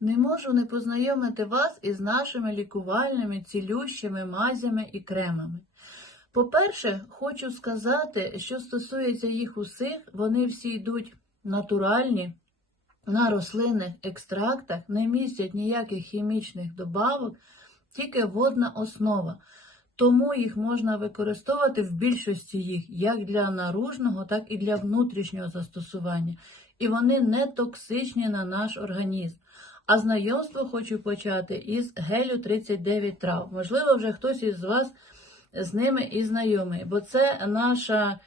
Не можу не познайомити вас із нашими лікувальними, цілющими мазями і кремами. По-перше, хочу сказати, що стосується їх усіх, вони всі йдуть натуральні, на рослинних екстрактах, не містять ніяких хімічних добавок, тільки водна основа. Тому їх можна використовувати в більшості їх як для наружного, так і для внутрішнього застосування. І вони не токсичні на наш організм. А знайомство хочу почати із гелю 39 трав. Можливо, вже хтось із вас з ними і знайомий, бо це наша,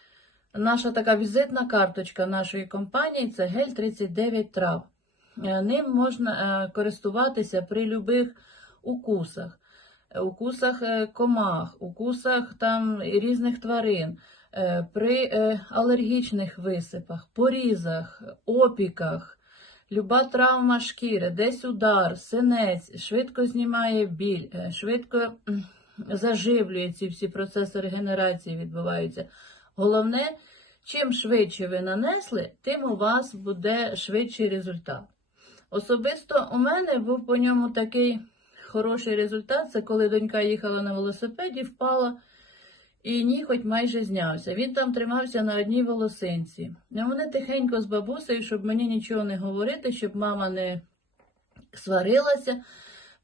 наша така візитна карточка нашої компанії це гель 39 трав. Е, Ним можна е, користуватися при любих укусах, е, укусах комах, укусах там різних тварин, при алергічних висипах, порізах, опіках. Люба травма шкіри, десь удар, синець, швидко знімає біль, е, швидко заживлює ці всі процеси регенерації відбуваються. Головне, чим швидше ви нанесли, тим у вас буде швидший результат. Особисто у мене був по ньому такий хороший результат. Це коли донька їхала на велосипеді, впала і ніготь майже знявся. Він там тримався на одній волосинці. І вони тихенько з бабусею, щоб мені нічого не говорити, щоб мама не сварилася.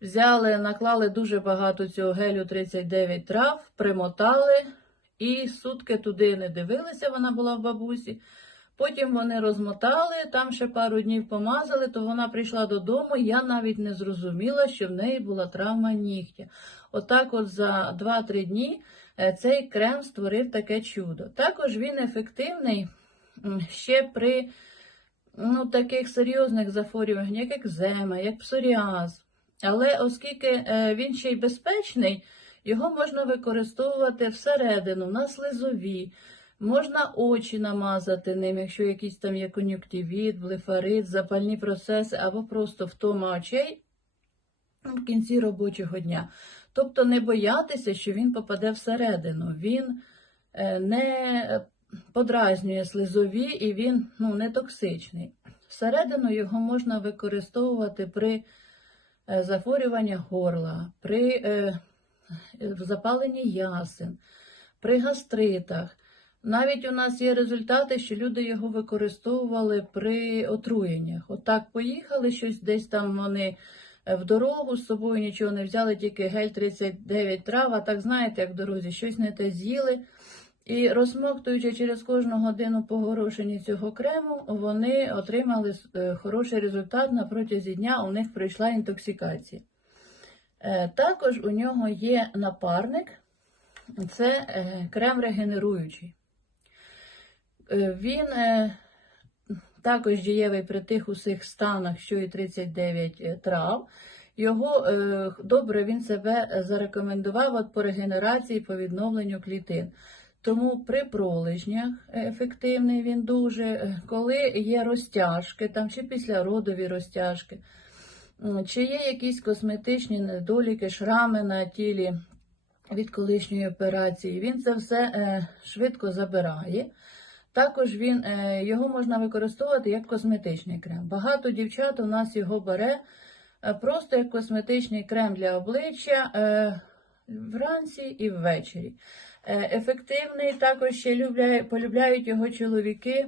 Взяли, наклали дуже багато цього гелю 39 трав, примотали і сутки туди не дивилися, вона була в бабусі. Потім вони розмотали, там ще пару днів помазали, то вона прийшла додому. Я навіть не зрозуміла, що в неї була травма нігтя. Отак, от за 2-3 дні цей крем створив таке чудо. Також він ефективний ще при ну, таких серйозних захворюваннях, як екзема, як псоріаз. Але оскільки е, він ще й безпечний, його можна використовувати всередину, на слизові. Можна очі намазати ним, якщо якийсь там є кон'юктивіт, блефарит, запальні процеси або просто втома очей в кінці робочого дня. Тобто не боятися, що він попаде всередину. Він е, не подразнює слизові і він ну, не токсичний. Всередину його можна використовувати при е, захворюванні горла, при е, запаленні ясен, при гастритах. Навіть у нас є результати, що люди його використовували при отруєннях. Отак поїхали, щось десь там вони в дорогу з собою нічого не взяли, тільки гель 39 трав, а так знаєте, як в дорозі, щось не те з'їли. І розмоктуючи через кожну годину погорошення цього крему, вони отримали е, хороший результат на протязі дня, у них пройшла інтоксикація. Е, Також у нього є напарник, це е, крем регенеруючий. Е, Він е, також дієвий при тих усіх станах, що і 39 трав. Його е, добре він себе зарекомендував от по регенерації, по відновленню клітин. Тому при пролежнях ефективний він дуже, Е, коли є розтяжки, там чи післяродові розтяжки, чи є якісь косметичні недоліки, шрами на тілі від колишньої операції, він це все е, швидко забирає. Також він, е, його можна використовувати як косметичний крем. Багато дівчат у нас його бере е, просто як косметичний крем для обличчя е, вранці і ввечері. Ефективний також ще любля- полюбляють його чоловіки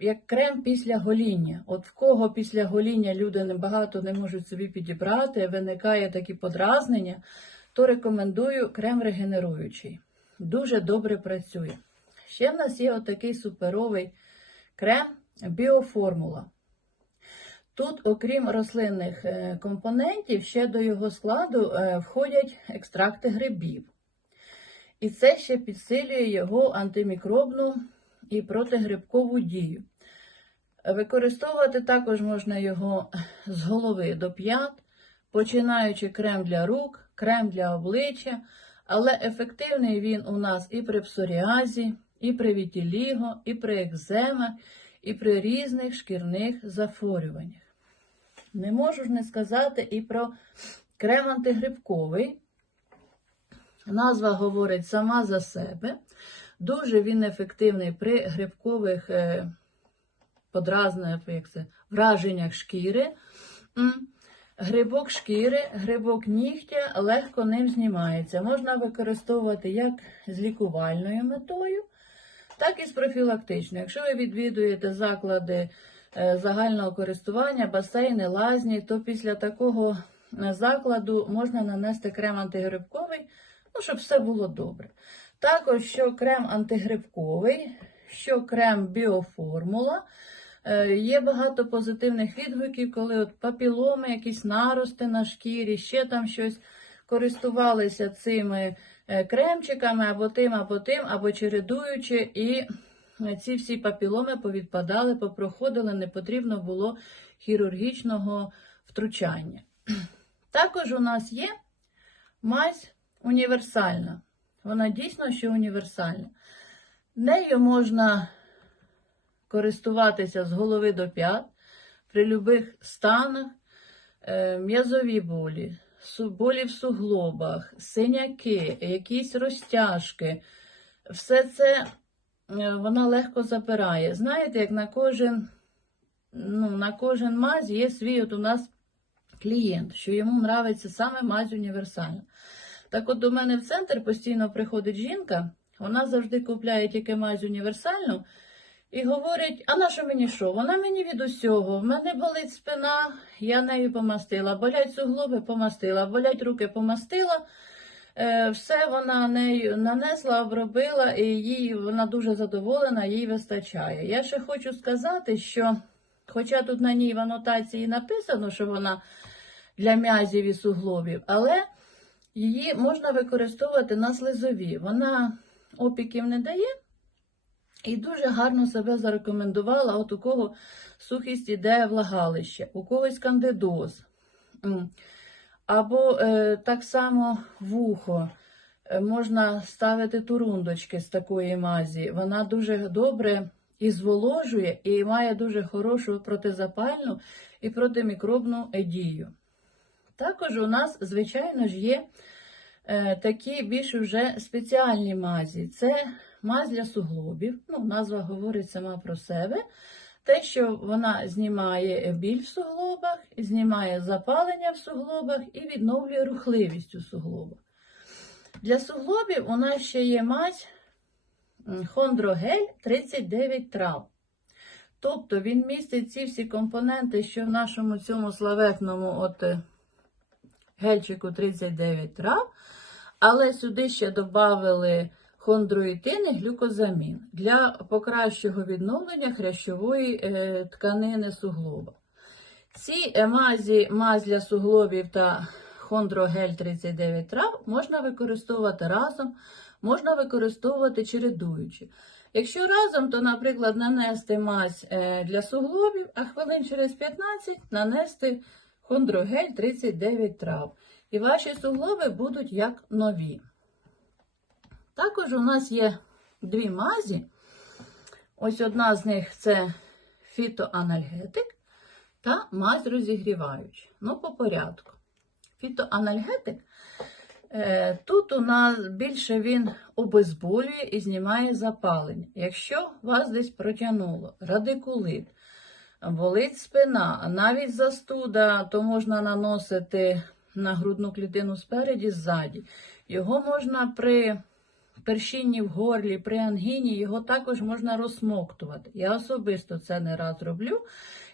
як крем після гоління. От в кого після гоління люди небагато не можуть собі підібрати, виникає такі подразнення, то рекомендую крем регенеруючий. Дуже добре працює. Ще в нас є отакий суперовий крем біоформула. Тут, окрім рослинних е, компонентів, ще до його складу е, входять екстракти грибів. І це ще підсилює його антимікробну і протигрибкову дію. Використовувати також можна його з голови до п'ят, починаючи крем для рук, крем для обличчя, але ефективний він у нас і при псоріазі, і при вітіліго, і при екземах, і при різних шкірних захворюваннях. Не можу ж не сказати і про крем антигрибковий. Назва говорить сама за себе. Дуже він ефективний при грибкових е, подразненнях, як це, враженнях шкіри. Грибок шкіри, грибок нігтя легко ним знімається. Можна використовувати як з лікувальною метою, так і з профілактичною. Якщо ви відвідуєте заклади е, загального користування, басейни, лазні, то після такого е, закладу можна нанести крем антигрибковий, ну, щоб все було добре. Також що крем антигрибковий, що крем біоформула. Е, Є багато позитивних відгуків, коли от папіломи, якісь нарости на шкірі, ще там щось користувалися цими кремчиками або тим, або тим, або чередуючи, і е, ці всі папіломи повідпадали, попроходили, не потрібно було хірургічного втручання. Також у нас є мазь універсальна. Вона дійсно що універсальна. Нею можна користуватися з голови до п'ят при будь-яких станах, е, м'язові болі, болі в суглобах, синяки, якісь розтяжки. Все це е, вона легко запирає. Знаєте, як на кожен, ну, на кожен мазь є свій от у нас клієнт, що йому нравиться саме мазь універсальна. Так от до мене в центр постійно приходить жінка, вона завжди купляє тільки мазь універсальну і говорить: а на що мені що? Вона мені від усього. В мене болить спина, я нею помастила, болять суглоби, помастила, болять руки, помастила. Е, Все вона нею нанесла, обробила, і їй вона дуже задоволена, їй вистачає. Я ще хочу сказати, що, хоча тут на ній в анотації написано, що вона для м'язів і суглобів, але її можна використовувати на слизові. Вона опіків не дає і дуже гарно себе зарекомендувала. От у кого сухість іде влагалище, у когось кандидоз. Або е, так само вухо. Е, Можна ставити турундочки з такої мазі. Вона дуже добре і зволожує, і має дуже хорошу протизапальну і протимікробну дію. Також у нас, звичайно ж, є е, такі більш вже спеціальні мазі. Це мазь для суглобів. Ну, назва говорить сама про себе. Те, що вона знімає біль в суглобах, знімає запалення в суглобах і відновлює рухливість у суглобах. Для суглобів у нас ще є мазь хондрогель 39 трав. Тобто він містить ці всі компоненти, що в нашому цьому славетному от, е, гельчику 39 трав, але сюди ще додали хондроїтин і глюкозамін для покращого відновлення хрящової е, тканини суглоба. Ці мазі, мазь для суглобів та хондрогель 39 трав можна використовувати разом, можна використовувати чередуючи. Якщо разом, то, наприклад, нанести мазь е, для суглобів, а хвилин через 15 нанести хондрогель 39 трав. І ваші суглоби будуть як нові. Також у нас є дві мазі. Ось одна з них це фітоанальгетик та мазь розігріваюча. Ну, по порядку. Фітоанальгетик е, тут у нас більше він обезболює і знімає запалення. Якщо вас десь протягнуло радикулит, болить спина, навіть застуда, то можна наносити на грудну клітину спереді, ззаді. Його можна при першінні в горлі, при ангіні, його також можна розсмоктувати. Я особисто це не раз роблю.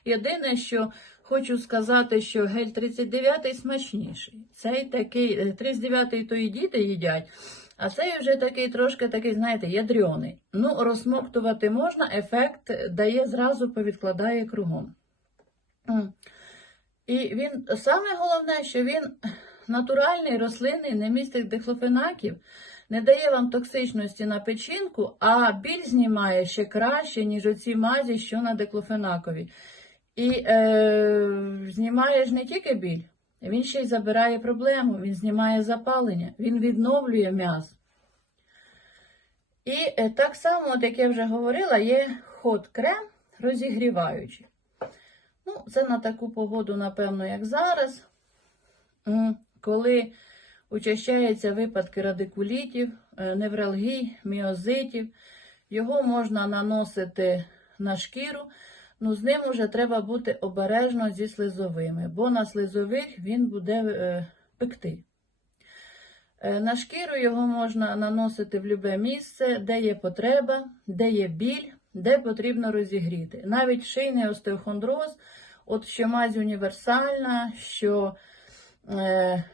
Єдине, що хочу сказати, що гель 39 смачніший. Цей такий, е, 39 то і діти їдять, а цей вже такий трошки такий, знаєте, ядрьоний. Ну, розсмоктувати можна, ефект дає зразу, повідкладає кругом. І він саме головне, що він натуральний, рослинний, не містить дихлофенаків, не дає вам токсичності на печінку, а біль знімає ще краще, ніж оці мазі, що на диклофенакові. І е, знімає ж не тільки біль, він ще й забирає проблему, він знімає запалення, він відновлює м'яз. І е, так само, от як я вже говорила, є ход крем розігріваючий. Ну, це на таку погоду, напевно, як зараз, коли учащаються випадки радикулітів, е, невралгій, міозитів. Його можна наносити на шкіру. Ну, з ним уже треба бути обережно зі слизовими, бо на слизових він буде е, пекти. Е, На шкіру його можна наносити в будь-яке місце, де є потреба, де є біль, де потрібно розігріти. Навіть шийний остеохондроз, от що мазь універсальна, що е,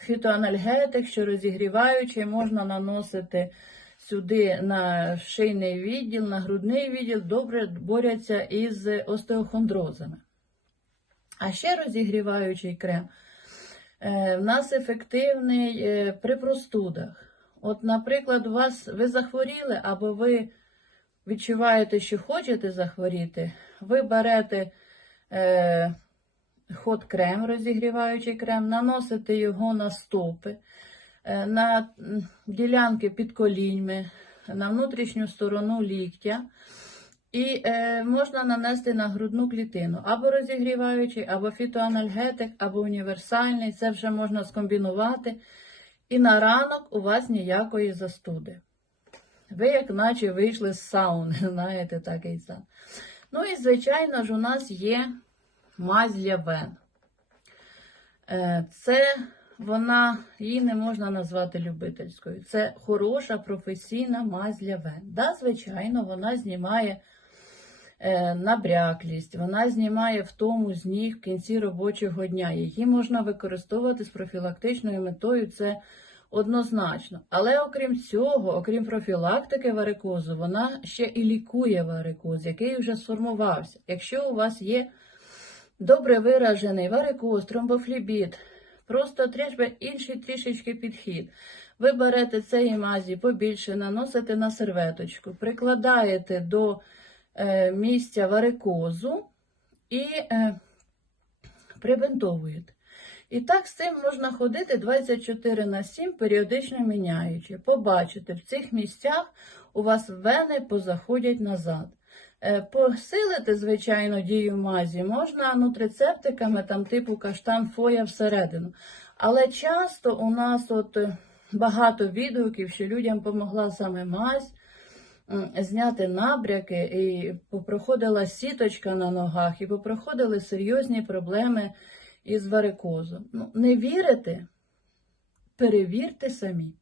фітоанальгетик, що розігріваючий, можна наносити сюди на шийний відділ, на грудний відділ, добре борються із остеохондрозами. А ще розігріваючий крем е, в нас ефективний е, при простудах. От, наприклад, у вас ви захворіли, або ви відчуваєте, що хочете захворіти, ви берете е, хот крем, розігріваючий крем, наносите його на стопи, е, на ділянки під коліньми, на внутрішню сторону ліктя. І е, можна нанести на грудну клітину або розігріваючий, або фітоанальгетик, або універсальний. Це вже можна скомбінувати. І на ранок у вас ніякої застуди. Ви, як наче, вийшли з сауни, знаєте, такий сам. Ну і, звичайно ж, у нас є мазь для вен. Е, Це вона, її не можна назвати любительською. Це хороша професійна мазь для вен. Да, звичайно, вона знімає е, набряклість, вона знімає втому з ніг в кінці робочого дня. Її можна використовувати з профілактичною метою. Це однозначно. Але окрім цього, окрім профілактики варикозу, вона ще і лікує варикоз, який вже сформувався. Якщо у вас є добре виражений варикоз, тромбофлібіт, просто треба інший трішечки підхід. Ви берете цієї мазі побільше, наносите на серветочку, прикладаєте до е, місця варикозу і е, прибинтовуєте. І так з цим можна ходити 24 на 7, періодично міняючи. Побачите, в цих місцях у вас вени позаходять назад. Е, Посилити, звичайно, дію мазі можна нутрицептиками, там типу каштан фоя всередину. Але часто у нас от е, багато відгуків, що людям допомогла саме мазь зняти набряки, і попроходила сіточка на ногах, і попроходили серйозні проблеми із варикозом. Ну, не вірите? Перевірте самі.